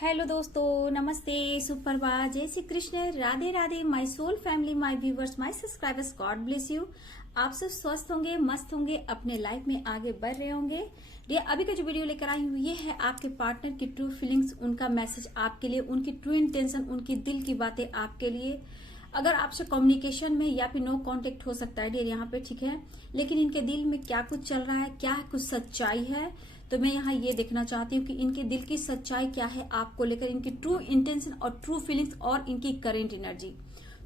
Hello दोस्तों, नमस्ते, सुप्रभात, जय Shri Krishna, Radhe Radhe, my soul family, my viewers, my subscribers, God bless you. आप सब स्वस्थ होंगे, मस्त होंगे, अपने लाइफ में आगे बढ़ रहे होंगे। डियर, अभी का जो वीडियो लेकर आई हूँ ये है आपके पार्टनर की ट्रू फीलिंग्स, उनका मैसेज आपके लिए, उनकी ट्रू इंटेंशन, उनकी दिल की बातें आपके लिए। अगर आपसे कम्युनिकेशन में या फिर नो कांटेक्ट हो सकता है डियर यहाँ पे, ठीक है, लेकिन इनके दिल में क्या कुछ चल रहा है, क्या कुछ सच्चाई है, तो मैं यहाँ ये देखना चाहती हूँ कि इनके दिल की सच्चाई क्या है आपको लेकर, इनकी ट्रू इंटेंशन और ट्रू फीलिंग्स और इनकी करेंट एनर्जी।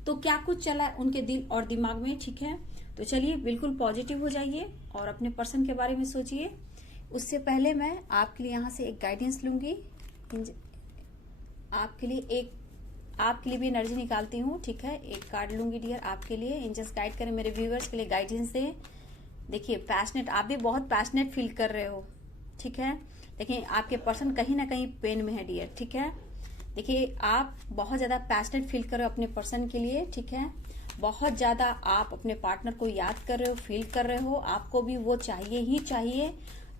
तो क्या कुछ चला है उनके दिल और दिमाग में, ठीक है। तो चलिए बिल्कुल पॉजिटिव हो जाइए और अपने पर्सन के बारे में सोचिए। उससे पहले मैं आपके लिए यहाँ से एक गाइडेंस लूंगी, आपके लिए भी एनर्जी निकालती हूँ, ठीक है। एक कार्ड लूंगी डियर आपके लिए, एंजल्स गाइड करें, मेरे व्यूवर्स के लिए गाइडेंस दें। देखिए पैशनेट, आप भी बहुत पैशनेट फील कर रहे हो, ठीक है। देखिए आपके पर्सन कहीं ना कहीं पेन में है डियर, ठीक है। देखिए आप बहुत ज्यादा पैशनेट फील कर रहे हो अपने पर्सन के लिए, ठीक है। बहुत ज्यादा आप अपने पार्टनर को याद कर रहे हो, फील कर रहे हो, आपको भी वो चाहिए ही चाहिए।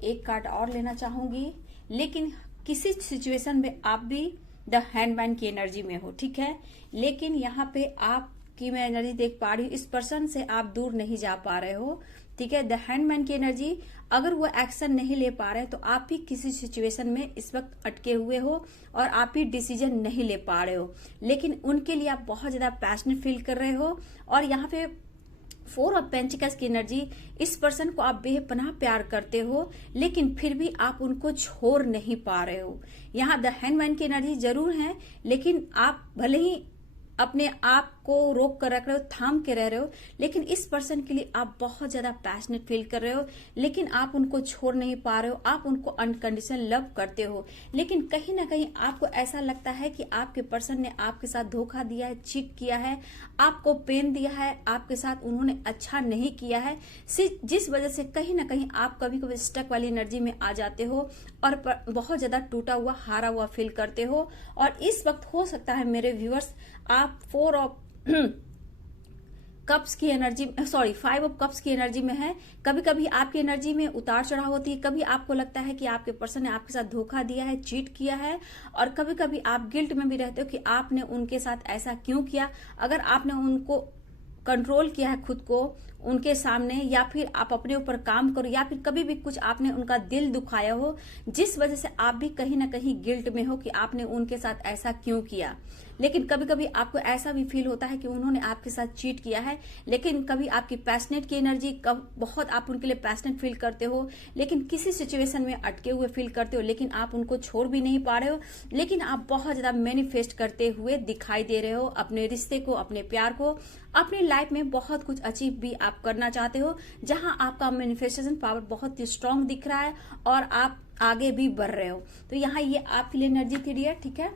एक कार्ड और लेना चाहूंगी, लेकिन किसी सिचुएशन में आप भी द हैंडमैन की एनर्जी में हो, ठीक है। लेकिन यहाँ पे आपकी मैं एनर्जी देख पा रही हूँ, इस पर्सन से आप दूर नहीं जा पा रहे हो, ठीक है। द हैंडमैन की एनर्जी, अगर वो एक्शन नहीं ले पा रहे तो आप भी किसी सिचुएशन में इस वक्त अटके हुए हो और आप भी डिसीजन नहीं ले पा रहे हो, लेकिन उनके लिए आप बहुत ज्यादा पैशनेट फील कर रहे हो। और यहाँ पे 4 ऑफ पेंटिकल्स की एनर्जी, इस पर्सन को आप बेपनाह प्यार करते हो, लेकिन फिर भी आप उनको छोड़ नहीं पा रहे हो। यहाँ द हैंडमैन की एनर्जी जरूर है, लेकिन आप भले ही अपने आप को रोक कर रख रहे हो, थाम के रह रहे हो, लेकिन इस पर्सन के लिए आप बहुत ज्यादा पैशनेट फील कर रहे हो, लेकिन आप उनको छोड़ नहीं पा रहे हो। आप उनको अनकंडीशनल लव करते हो, लेकिन कहीं ना कहीं आपको ऐसा लगता है कि आपके पर्सन ने आपके साथ धोखा दिया है, चीट किया है, आपको पेन दिया है, आपके साथ उन्होंने अच्छा नहीं किया है, जिस वजह से कहीं ना कहीं आप कभी कभी स्टक वाली एनर्जी में आ जाते हो और बहुत ज्यादा टूटा हुआ, हारा हुआ फील करते हो। और इस वक्त हो सकता है मेरे व्यूअर्स, आप 4 ऑफ कप्स की एनर्जी, 5 ऑफ कप्स की एनर्जी में है। कभी कभी आपकी एनर्जी में उतार चढ़ाव होती है, कभी आपको लगता है कि आपके पर्सन ने आपके साथ धोखा दिया है, चीट किया है, और कभी कभी आप गिल्ट में भी रहते हो कि आपने उनके साथ ऐसा क्यों किया। अगर आपने उनको कंट्रोल किया है खुद को उनके सामने, या फिर आप अपने ऊपर काम करो, या फिर कभी भी कुछ आपने उनका दिल दुखाया हो, जिस वजह से आप भी कहीं ना कहीं गिल्ट में हो कि आपने उनके साथ ऐसा क्यों किया। लेकिन कभी कभी आपको ऐसा भी फील होता है कि उन्होंने आपके साथ चीट किया है, लेकिन कभी आपकी पैशनेट की एनर्जी, बहुत आप उनके लिए पैशनेट फील करते हो, लेकिन किसी सिचुएशन में अटके हुए फील करते हो, लेकिन आप उनको छोड़ भी नहीं पा रहे हो। लेकिन आप बहुत ज्यादा मैनिफेस्ट करते हुए दिखाई दे रहे हो अपने रिश्ते को, अपने प्यार को, अपनी लाइफ में बहुत कुछ अचीव भी आप करना चाहते हो, जहां आपका मैनिफेस्टेशन पावर बहुत ही स्ट्रांग दिख रहा है और आप आगे भी बढ़ रहे हो। तो यहाँ ये आपके लिए एनर्जी थी डियर, ठीक है।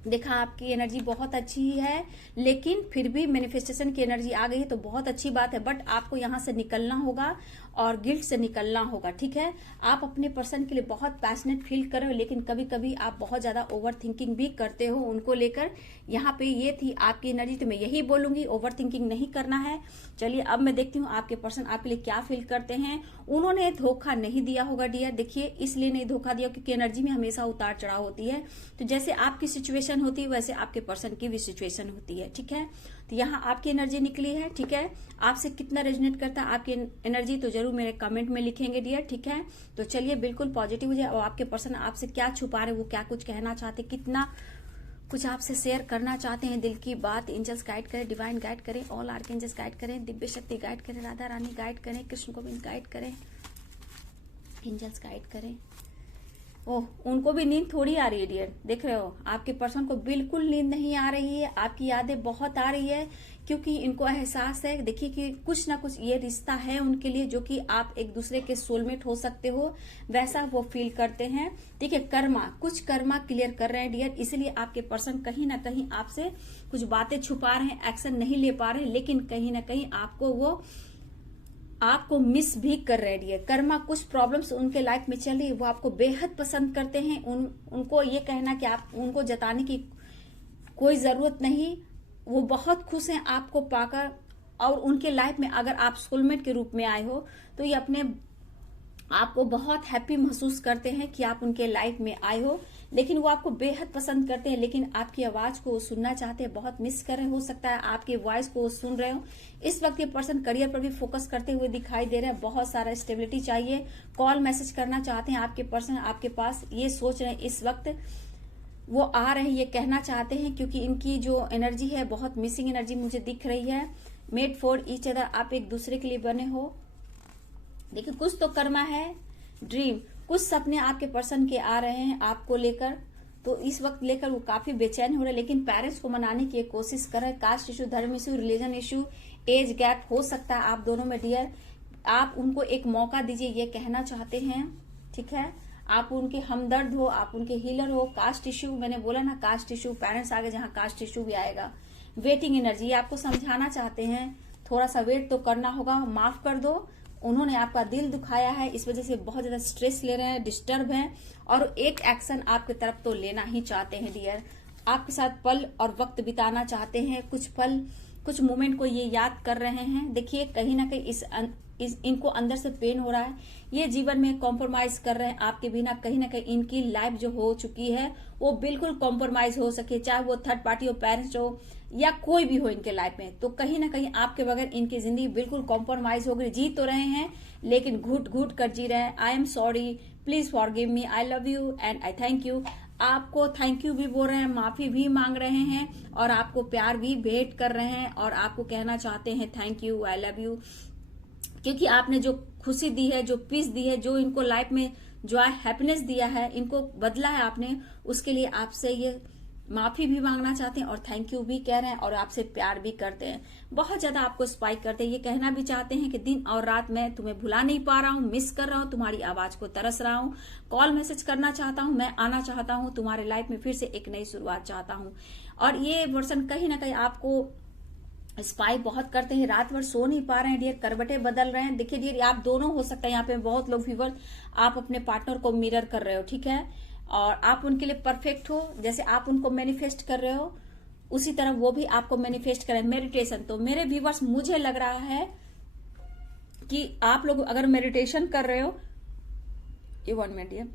देखा आपकी एनर्जी बहुत अच्छी ही है, लेकिन फिर भी मैनिफेस्टेशन की एनर्जी आ गई है तो बहुत अच्छी बात है, बट आपको यहाँ से निकलना होगा और गिल्ट से निकलना होगा, ठीक है। आप अपने पर्सन के लिए बहुत पैशनेट फील कर रहे हो, लेकिन कभी कभी आप बहुत ज्यादा ओवर थिंकिंग भी करते हो उनको लेकर। यहाँ पे ये थी आपकी एनर्जी, तो मैं यही बोलूंगी ओवर थिंकिंग नहीं करना है। चलिए अब मैं देखती हूँ आपके पर्सन आपके लिए क्या फील करते हैं। उन्होंने धोखा नहीं दिया होगा डियर, देखिए इसलिए नहीं धोखा दिया क्योंकि एनर्जी में हमेशा उतार चढ़ाव होती है। तो जैसे आपकी सिचुएशन होती है वैसे आपके पर्सन की भी सिचुएशन होती है, ठीक है। तो यहाँ आपकी एनर्जी निकली है, ठीक है। आपसे कितना रेजोनेट करता है आपकी एनर्जी तो जरूर मेरे कमेंट में लिखेंगे डियर, ठीक है। तो चलिए बिल्कुल पॉजिटिव हो जाए। और आपके पर्सन आपसे क्या छुपा रहे, वो क्या कुछ कहना चाहते, कितना कुछ आपसे शेयर करना चाहते हैं, दिल की बात। एंजल्स गाइड करें, डिवाइन गाइड करें, ऑल आर्कएंजल्स गाइड करें, दिव्य शक्ति गाइड करें, राधा रानी गाइड करें, कृष्ण गोविंद गाइड करें, एंजल्स गाइड करें। ओह, उनको भी नींद थोड़ी आ रही है डियर, देख रहे हो आपके पर्सन को बिल्कुल नींद नहीं आ रही है, आपकी यादें बहुत आ रही है, क्योंकि इनको एहसास है, देखिए कि कुछ ना कुछ ये रिश्ता है उनके लिए जो कि आप एक दूसरे के सोलमेट हो सकते हो, वैसा वो फील करते हैं। ठीक है, कुछ कर्मा क्लियर कर रहे हैं डियर, इसलिए आपके पर्सन कहीं ना कहीं आपसे कुछ बातें छुपा रहे हैं, एक्शन नहीं ले पा रहे हैं, लेकिन कहीं ना कहीं आपको मिस भी कर रहे हैं। कर्मा कुछ प्रॉब्लम्स उनके लाइफ में चल रही है, वो आपको बेहद पसंद करते हैं। उनको ये कहना कि आप उनको जताने की कोई जरूरत नहीं, वो बहुत खुश हैं आपको पाकर। और उनके लाइफ में अगर आप सोलमेट के रूप में आए हो तो ये अपने आपको बहुत हैप्पी महसूस करते हैं कि आप उनके लाइफ में आए हो। लेकिन वो आपको बेहद पसंद करते हैं, लेकिन आपकी आवाज को सुनना चाहते हैं, बहुत मिस कर रहे हो सकता है आपकी वॉइस को सुन रहे हो। इस वक्त ये पर्सन करियर पर भी फोकस करते हुए दिखाई दे रहे हैं, बहुत सारा स्टेबिलिटी चाहिए, कॉल मैसेज करना चाहते हैं आपके पर्सन आपके पास, ये सोच रहे हैं इस वक्त वो आ रहे हैं, ये कहना चाहते हैं, क्योंकि इनकी जो एनर्जी है बहुत मिसिंग एनर्जी मुझे दिख रही है। मेड फॉर ईच अदर, आप एक दूसरे के लिए बने हो। देखिए कुछ तो कर्मा है, ड्रीम, कुछ सपने आपके पर्सन के आ रहे हैं आपको लेकर, तो इस वक्त लेकर वो काफी बेचैन हो रहे हैं, लेकिन पेरेंट्स को मनाने की कोशिश कर रहे हैं। कास्ट इशू, धर्म issue, religion issue, age gap हो सकता है आप दोनों में डियर, आप उनको एक मौका दीजिए, ये कहना चाहते हैं, ठीक है। आप उनके हमदर्द हो, आप उनके हीलर हो। कास्ट इशू, मैंने बोला ना कास्ट इशू, पेरेंट्स आगे जहां कास्ट इशू भी आएगा। वेटिंग एनर्जी, आपको समझाना चाहते हैं, थोड़ा सा वेट तो करना होगा, माफ कर दो, उन्होंने आपका दिल दुखाया है, इस वजह से बहुत ज्यादा स्ट्रेस ले रहे हैं, डिस्टर्ब हैं, और एक एक्शन आपकी तरफ तो लेना ही चाहते हैं डियर। आपके साथ पल और वक्त बिताना चाहते हैं, कुछ पल कुछ मोमेंट को ये याद कर रहे हैं। देखिए कहीं ना कहीं इनको अंदर से पेन हो रहा है, ये जीवन में कॉम्प्रोमाइज कर रहे हैं आपके बिना। कहीं ना कहीं इनकी लाइफ जो हो चुकी है वो बिल्कुल कॉम्प्रोमाइज हो सके, चाहे वो थर्ड पार्टी हो, पेरेंट्स हो, या कोई भी हो इनके लाइफ में, तो कहीं ना कहीं आपके बगैर इनकी जिंदगी बिल्कुल कॉम्प्रोमाइज हो गई। जी तो रहे हैं लेकिन घुट घुट कर जी रहे हैं। I am sorry, please forgive me, I love you and I thank you. आपको थैंक यू भी बोल रहे हैं, माफी भी मांग रहे हैं, और आपको प्यार भी भेंट कर रहे हैं, और आपको कहना चाहते हैं thank you, I love you, क्योंकि आपने जो खुशी दी है, जो पीस दी है, जो इनको लाइफ में जो हैप्पीनेस दिया है, इनको बदला है आपने, उसके लिए आपसे ये माफी भी मांगना चाहते हैं और थैंक यू भी कह रहे हैं, और आपसे प्यार भी करते हैं, बहुत ज्यादा आपको स्पाइक करते हैं। ये कहना भी चाहते हैं कि दिन और रात मैं तुम्हें भुला नहीं पा रहा हूँ, मिस कर रहा हूँ, तुम्हारी आवाज को तरस रहा हूँ, कॉल मैसेज करना चाहता हूँ, मैं आना चाहता हूँ तुम्हारे लाइफ में, फिर से एक नई शुरुआत चाहता हूँ। और ये वर्सन कहीं ना कहीं आपको स्पाइक बहुत करते हैं, रात भर सो नहीं पा रहे हैं डियर, करवटें बदल रहे हैं। देखिए डियर, आप दोनों हो सकता है, यहाँ पे बहुत लोग व्यूअर आप अपने पार्टनर को मिरर कर रहे हो, ठीक है, और आप उनके लिए परफेक्ट हो, जैसे आप उनको मैनिफेस्ट कर रहे हो उसी तरह वो भी आपको मैनिफेस्ट करें। मेडिटेशन, तो मेरे व्यूअर्स मुझे लग रहा है कि आप लोग अगर मेडिटेशन कर रहे हो, ये 1 मिनट डियर,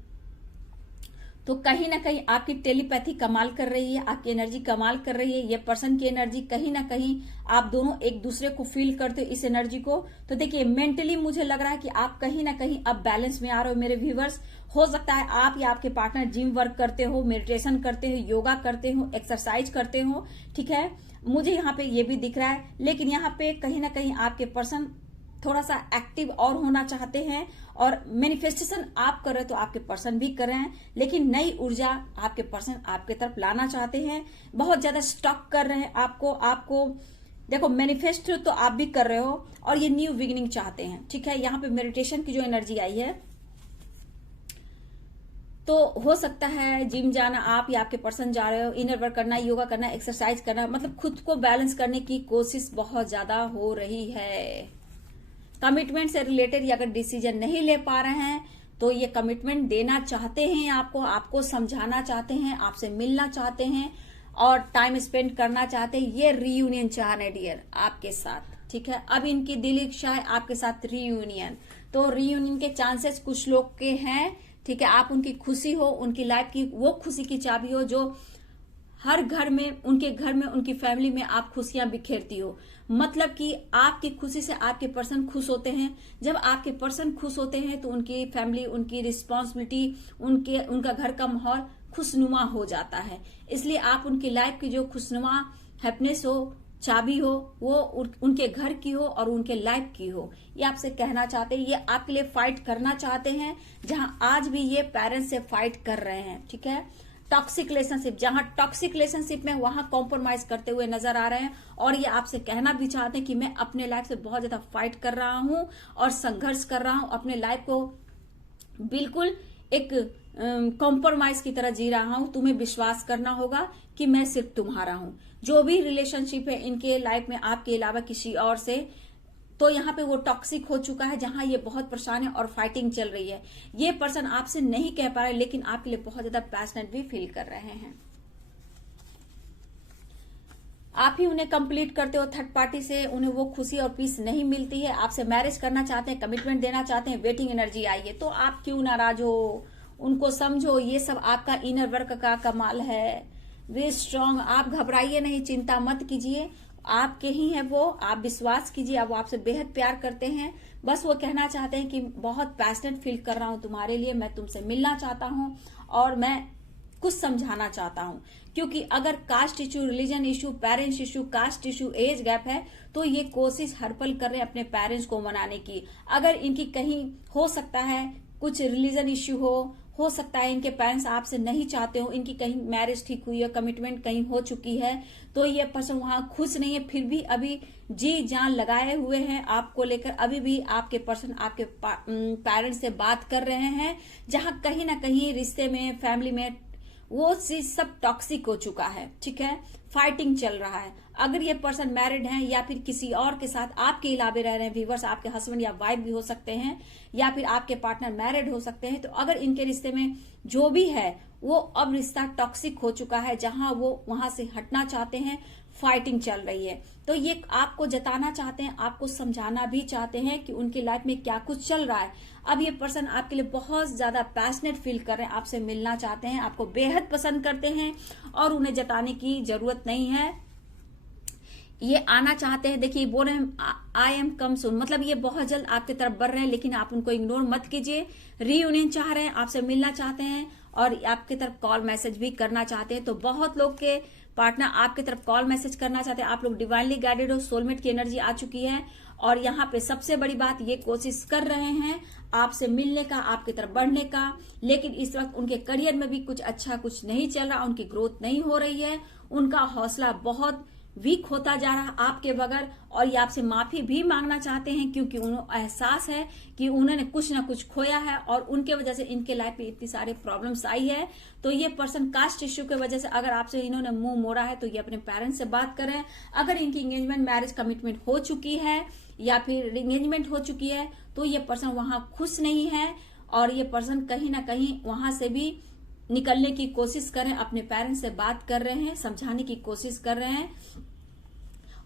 तो कहीं ना कहीं आपकी टेलीपैथी कमाल कर रही है, आपकी एनर्जी कमाल कर रही है, ये पर्सन की एनर्जी कहीं ना कहीं आप दोनों एक दूसरे को फील करते हो इस एनर्जी को। तो देखिए मेंटली मुझे लग रहा है कि आप कहीं ना कहीं अब बैलेंस में आ रहे हो मेरे व्यूवर्स। हो सकता है आप या आपके पार्टनर जिम वर्क करते हो, मेडिटेशन करते हो, योगा करते हो, एक्सरसाइज करते हो, ठीक है, मुझे यहाँ पे ये भी दिख रहा है। लेकिन यहाँ पे कहीं ना कहीं आपके पर्सन थोड़ा सा एक्टिव और होना चाहते हैं, और मैनिफेस्टेशन आप कर रहे हो तो आपके पर्सन भी कर रहे हैं, लेकिन नई ऊर्जा आपके पर्सन आपके तरफ लाना चाहते हैं, बहुत ज्यादा स्टॉक कर रहे हैं आपको देखो मैनिफेस्ट तो आप भी कर रहे हो, और ये न्यू बिगिनिंग चाहते हैं, ठीक है। यहाँ पे मेडिटेशन की जो एनर्जी आई है, तो हो सकता है जिम जाना आप या आपके पर्सन जा रहे हो, इनर वर्क करना, योगा करना, एक्सरसाइज करना, मतलब खुद को बैलेंस करने की कोशिश बहुत ज्यादा हो रही है। कमिटमेंट से रिलेटेड अगर डिसीजन नहीं ले पा रहे हैं तो ये कमिटमेंट देना चाहते हैं, आपको समझाना चाहते हैं, आपसे मिलना चाहते हैं और टाइम स्पेंड करना चाहते हैं। ये रीयूनियन चाह रहे डियर आपके साथ, ठीक है। अब इनकी दिल इच्छा है आपके साथ रीयूनियन, तो रीयूनियन के चांसेस कुछ लोग के हैं, ठीक है। आप उनकी खुशी हो, उनकी लाइफ की वो खुशी की चाबी हो जो हर घर में, उनके घर में, उनकी फैमिली में आप खुशियां बिखेरती हो। मतलब कि आपकी खुशी से आपके पर्सन खुश होते हैं। जब आपके पर्सन खुश होते हैं तो उनकी फैमिली, उनकी रिस्पॉन्सिबिलिटी, उनका घर का माहौल खुशनुमा हो जाता है। इसलिए आप उनकी लाइफ की जो खुशनुमा हैप्पीनेस हो, चाबी हो, वो उनके घर की हो और उनके लाइफ की हो, ये आपसे कहना चाहते हैं। ये आपके लिए फाइट करना चाहते हैं, जहां आज भी ये पेरेंट्स से फाइट कर रहे हैं, ठीक है। टॉक्सिक रिलेशनशिप, जहां टॉक्सिक रिलेशनशिप में वहां कॉम्प्रोमाइज करते हुए नजर आ रहे हैं, और ये आपसे कहना भी चाहते हैं कि मैं अपने लाइफ से बहुत ज्यादा फाइट कर रहा हूं और संघर्ष कर रहा हूं, अपने लाइफ को बिल्कुल एक कॉम्प्रोमाइज की तरह जी रहा हूं। तुम्हें विश्वास करना होगा कि मैं सिर्फ तुम्हारा हूं। जो भी रिलेशनशिप है इनके लाइफ में आपके अलावा किसी और से, तो यहाँ पे वो टॉक्सिक हो चुका है, जहां ये बहुत परेशान है और फाइटिंग चल रही है। ये पर्सन आपसे नहीं कह पा रहे, लेकिन आपके लिए बहुत ज्यादा पैशनेट भी फील कर रहे हैं। आप ही उन्हें कंप्लीट करते हो थर्ड पार्टी से, उन्हें वो खुशी और पीस नहीं मिलती है। आपसे मैरिज करना चाहते हैं, कमिटमेंट देना चाहते हैं, वेटिंग एनर्जी आई है, तो आप क्यों नाराज हो, उनको समझो, ये सब आपका इनर वर्क का कमाल है। वे स्ट्रांग, आप घबराइए नहीं, चिंता मत कीजिए, आपके ही है वो, आप विश्वास कीजिए, अब आपसे बेहद प्यार करते हैं। बस वो कहना चाहते हैं कि बहुत पैशनेट फील कर रहा हूं तुम्हारे लिए, मैं तुमसे मिलना चाहता हूं और मैं कुछ समझाना चाहता हूं। क्योंकि अगर caste issue, religion issue, parents issue, caste issue, age gap है, तो ये कोशिश हर पल कर रहे हैं अपने पेरेंट्स को मनाने की। अगर इनकी कहीं हो सकता है कुछ रिलीजन इश्यू हो सकता है इनके पेरेंट्स आपसे नहीं चाहते हो, इनकी कहीं मैरिज ठीक हुई है, कमिटमेंट कहीं हो चुकी है, तो ये पर्सन वहां खुश नहीं है, फिर भी अभी जी जान लगाए हुए हैं आपको लेकर। अभी भी आपके पर्सन आपके पेरेंट्स से बात कर रहे हैं, जहां कहीं ना कहीं रिश्ते में, फैमिली में वो चीज सब टॉक्सिक हो चुका है। ठीक है, फाइटिंग चल रहा है। अगर ये पर्सन मैरिड हैं या फिर किसी और के साथ आपके अलावे रह रहे हैं, व्यूअर्स आपके हस्बैंड या वाइफ भी हो सकते हैं, या फिर आपके पार्टनर मैरिड हो सकते हैं, तो अगर इनके रिश्ते में जो भी है वो अब रिश्ता टॉक्सिक हो चुका है, जहां वो वहां से हटना चाहते हैं, फाइटिंग चल रही है, तो ये आपको जताना चाहते हैं, आपको समझाना भी चाहते हैं कि उनकी लाइफ में क्या कुछ चल रहा है। अब ये पर्सन आपके लिए बहुत ज्यादा पैशनेट फील कर रहे हैं, आपसे मिलना चाहते हैं, आपको बेहद पसंद करते हैं और उन्हें जताने की जरूरत नहीं है, ये आना चाहते हैं। देखिए बोल रहे हैं आई एम कम सून, मतलब ये बहुत जल्द आपकी तरफ बढ़ रहे हैं, लेकिन आप उनको इग्नोर मत कीजिए। रीयूनियन चाह रहे हैं, आपसे मिलना चाहते हैं और आपकी तरफ कॉल मैसेज भी करना चाहते हैं। तो बहुत लोग के पार्टनर आपकी तरफ कॉल मैसेज करना चाहते हैं, आप लोग डिवाइनली गाइडेड हो, सोलमेट की एनर्जी आ चुकी है और यहाँ पे सबसे बड़ी बात ये कोशिश कर रहे हैं आपसे मिलने का, आपकी तरफ बढ़ने का, लेकिन इस वक्त उनके करियर में भी कुछ अच्छा कुछ नहीं चल रहा, उनकी ग्रोथ नहीं हो रही है, उनका हौसला बहुत वीक होता जा रहा आपके बगैर, और ये आपसे माफी भी मांगना चाहते हैं क्योंकि उन्हें एहसास है कि उन्होंने कुछ ना कुछ खोया है और उनके वजह से इनके लाइफ में इतनी सारे प्रॉब्लम्स आई है। तो ये पर्सन कास्ट इश्यू के वजह से अगर आपसे इन्होंने मुंह मोड़ा है तो ये अपने पेरेंट्स से बात करें। अगर इनकी एंगेजमेंट, मैरिज, कमिटमेंट हो चुकी है या फिर एंगेजमेंट हो चुकी है तो ये पर्सन वहां खुश नहीं है और ये पर्सन कहीं ना कहीं वहां से भी निकलने की कोशिश करें, अपने पेरेंट्स से बात कर रहे हैं, समझाने की कोशिश कर रहे हैं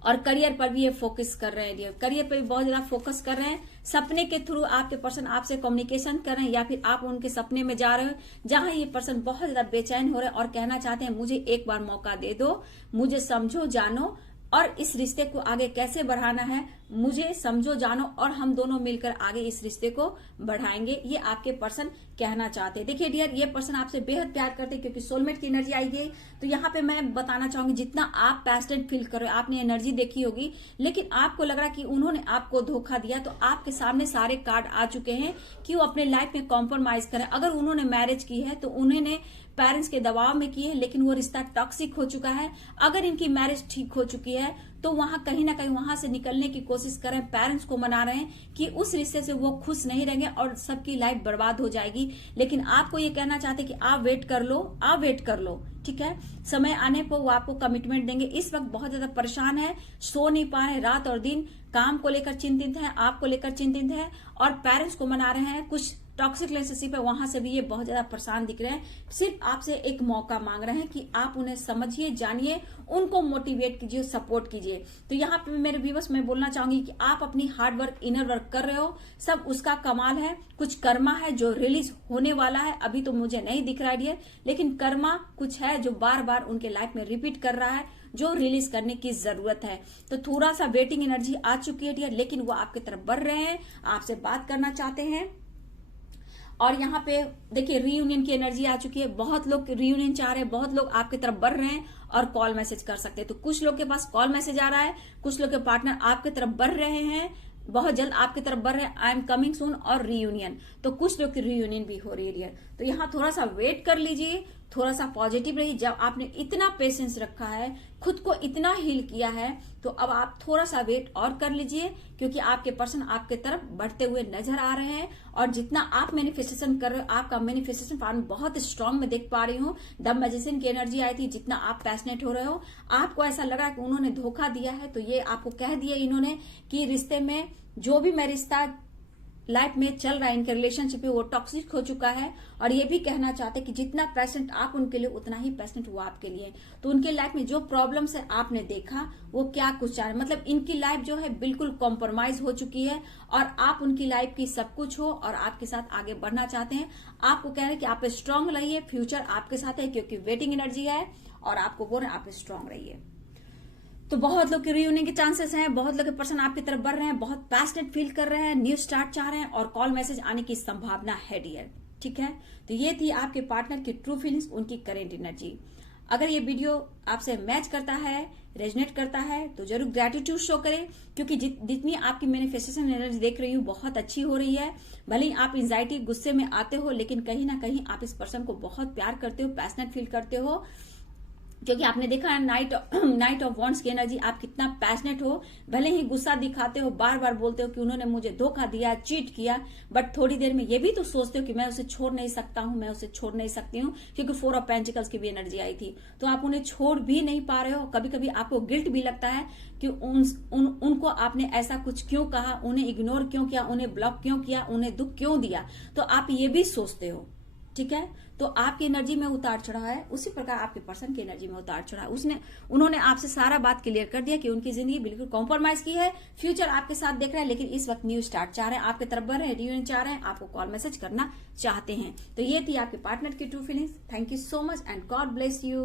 और करियर पर भी ये फोकस कर रहे हैं, करियर पर भी बहुत ज्यादा फोकस कर रहे हैं। सपने के थ्रू आपके पर्सन आपसे कम्युनिकेशन कर रहे हैं या फिर आप उनके सपने में जा रहे हो, जहां ये पर्सन बहुत ज्यादा बेचैन हो रहे हैं और कहना चाहते हैं मुझे एक बार मौका दे दो, मुझे समझो जानो और इस रिश्ते को आगे कैसे बढ़ाना है, मुझे समझो जानो और हम दोनों मिलकर आगे इस रिश्ते को बढ़ाएंगे, ये आपके पर्सन कहना चाहते हैं। देखिए डियर, ये पर्सन आपसे बेहद प्यार करते हैं क्योंकि सोलमेट की एनर्जी आई गई। तो यहाँ पे मैं बताना चाहूंगी जितना आप पैशनेट फील कर रहे हो, आपने एनर्जी देखी होगी, लेकिन आपको लग रहा है कि उन्होंने आपको धोखा दिया, तो आपके सामने सारे कार्ड आ चुके हैं कि वो अपने लाइफ में कॉम्प्रोमाइज करें। अगर उन्होंने मैरिज की है तो उन्होंने पेरेंट्स के दबाव में की है, लेकिन वो रिश्ता टॉक्सिक हो चुका है। अगर इनकी मैरिज ठीक हो चुकी है तो वहां कहीं ना कहीं वहां से निकलने की कोशिश करें, पेरेंट्स को मना रहे हैं कि उस रिश्ते से वो खुश नहीं रहेंगे और सबकी लाइफ बर्बाद हो जाएगी। लेकिन आपको ये कहना चाहते कि आप वेट कर लो, आप वेट कर लो, ठीक है, समय आने पर वो आपको कमिटमेंट देंगे। इस वक्त बहुत ज्यादा परेशान है, सो नहीं पा रहे, रात और दिन काम को लेकर चिंतित है, आपको लेकर चिंतित है और पेरेंट्स को मना रहे हैं। कुछ टॉक्सिक रिलेशनशिप है, वहां से भी ये बहुत ज्यादा परेशान दिख रहे हैं। सिर्फ आपसे एक मौका मांग रहे हैं कि आप उन्हें समझिए, जानिए, उनको मोटिवेट कीजिए, सपोर्ट कीजिए। तो यहाँ पे मेरे व्यूअर्स मैं बोलना चाहूंगी कि आप अपनी हार्ड वर्क, इनर वर्क कर रहे हो, सब उसका कमाल है। कुछ कर्मा है जो रिलीज होने वाला है, अभी तो मुझे नहीं दिख रहा है डियर, लेकिन कर्मा कुछ है जो बार बार उनके लाइफ में रिपीट कर रहा है, जो रिलीज करने की जरूरत है। तो थोड़ा सा वेटिंग एनर्जी आ चुकी है डियर, लेकिन वो आपकी तरफ बढ़ रहे हैं, आपसे बात करना चाहते हैं। और यहाँ पे देखिए रीयूनियन की एनर्जी आ चुकी है, बहुत लोग रीयूनियन चाह रहे हैं, बहुत लोग आपकी तरफ बढ़ रहे हैं और कॉल मैसेज कर सकते हैं। तो कुछ लोग के पास कॉल मैसेज आ रहा है, कुछ लोग के पार्टनर आपकी तरफ बढ़ रहे हैं, बहुत जल्द आपकी तरफ बढ़ रहे हैं, आई एम कमिंग सून और रीयूनियन। तो कुछ लोग की रीयूनियन भी हो रही है। तो यहाँ थोड़ा सा वेट कर लीजिए, थोड़ा सा पॉजिटिव रहिए। जब आपने इतना पेशेंस रखा है, खुद को इतना हील किया है, तो अब आप थोड़ा सा वेट और कर लीजिए क्योंकि आपके पर्सन आपके तरफ बढ़ते हुए नजर आ रहे हैं। और जितना आप मैनिफेस्टेशन कर रहे हो, आपका मैनिफेस्टेशन पावर बहुत स्ट्रांग में देख पा रही हूँ। द मैजिशियन की एनर्जी आई थी, जितना आप पैशनेट हो रहे हो, आपको ऐसा लग रहा है कि उन्होंने धोखा दिया है। तो ये आपको कह दिया इन्होंने कि रिश्ते में जो भी मैं रिश्ता लाइफ में चल रहा है, इनके रिलेशनशिप में वो टॉक्सिक हो चुका है और ये भी कहना चाहते हैं कि जितना पैशनेट आप उनके लिए उतना ही पैशनेट वो आपके लिए। तो उनके लाइफ में जो प्रॉब्लम्स है आपने देखा वो क्या कुछ चाह रहे, मतलब इनकी लाइफ जो है बिल्कुल कॉम्प्रोमाइज हो चुकी है और आप उनकी लाइफ की सब कुछ हो और आपके साथ आगे बढ़ना चाहते हैं। आपको कह रहे हैं कि आप स्ट्रांग रहिए, फ्यूचर आपके साथ है क्योंकि वेटिंग एनर्जी है और आपको बोल रहे हैं आप स्ट्रांग रहिए। तो बहुत लोग के रियूनियन के चांसेस हैं, बहुत लोग के पर्सन आपकी तरफ बढ़ रहे हैं, बहुत पैशनेट फील कर रहे हैं, न्यू स्टार्ट चाह रहे हैं और कॉल मैसेज आने की संभावना है डियर। ठीक है, तो ये थी आपके पार्टनर की ट्रू फीलिंग्स, उनकी करेंट एनर्जी। अगर ये वीडियो आपसे मैच करता है, रेजनेट करता है तो जरूर ग्रेटिट्यूड शो करें, क्योंकि जितनी आपकी मैनिफेस्टेशन एनर्जी देख रही हूँ बहुत अच्छी हो रही है। भले ही आप एंजाइटी गुस्से में आते हो लेकिन कहीं ना कहीं आप इस पर्सन को बहुत प्यार करते हो, पैशनेट फील करते हो, क्योंकि आपने देखा है नाइट ऑफ वॉन्ड्स की एनर्जी, आप कितना पैशनेट हो। भले ही गुस्सा दिखाते हो, बार बार बोलते हो कि उन्होंने मुझे धोखा दिया, चीट किया, बट थोड़ी देर में ये भी तो सोचते हो कि मैं उसे छोड़ नहीं सकता हूं, मैं उसे छोड़ नहीं सकती हूँ, क्योंकि 4 ऑफ पेंटिकल्स की भी एनर्जी आई थी। तो आप उन्हें छोड़ भी नहीं पा रहे हो। कभी कभी आपको गिल्ट भी लगता है कि उनको आपने ऐसा कुछ क्यों कहा, उन्हें इग्नोर क्यों किया, उन्हें ब्लॉक क्यों किया, उन्हें दुख क्यों दिया। तो आप ये भी सोचते हो। ठीक है, तो आपकी एनर्जी में उतार चढ़ाव है, उसी प्रकार आपके पर्सन की एनर्जी में उतार चढ़ाव। उन्होंने आपसे सारा बात क्लियर कर दिया कि उनकी जिंदगी बिल्कुल कॉम्प्रोमाइज की है, फ्यूचर आपके साथ देख रहा है, लेकिन इस वक्त न्यू स्टार्ट चाह रहे हैं, आपके तरफ बढ़ रहे हैं, रियूनियन चाह रहे हैं, आपको कॉल मैसेज करना चाहते हैं। तो ये थी आपके पार्टनर की true feelings. Thank you so much and God bless you.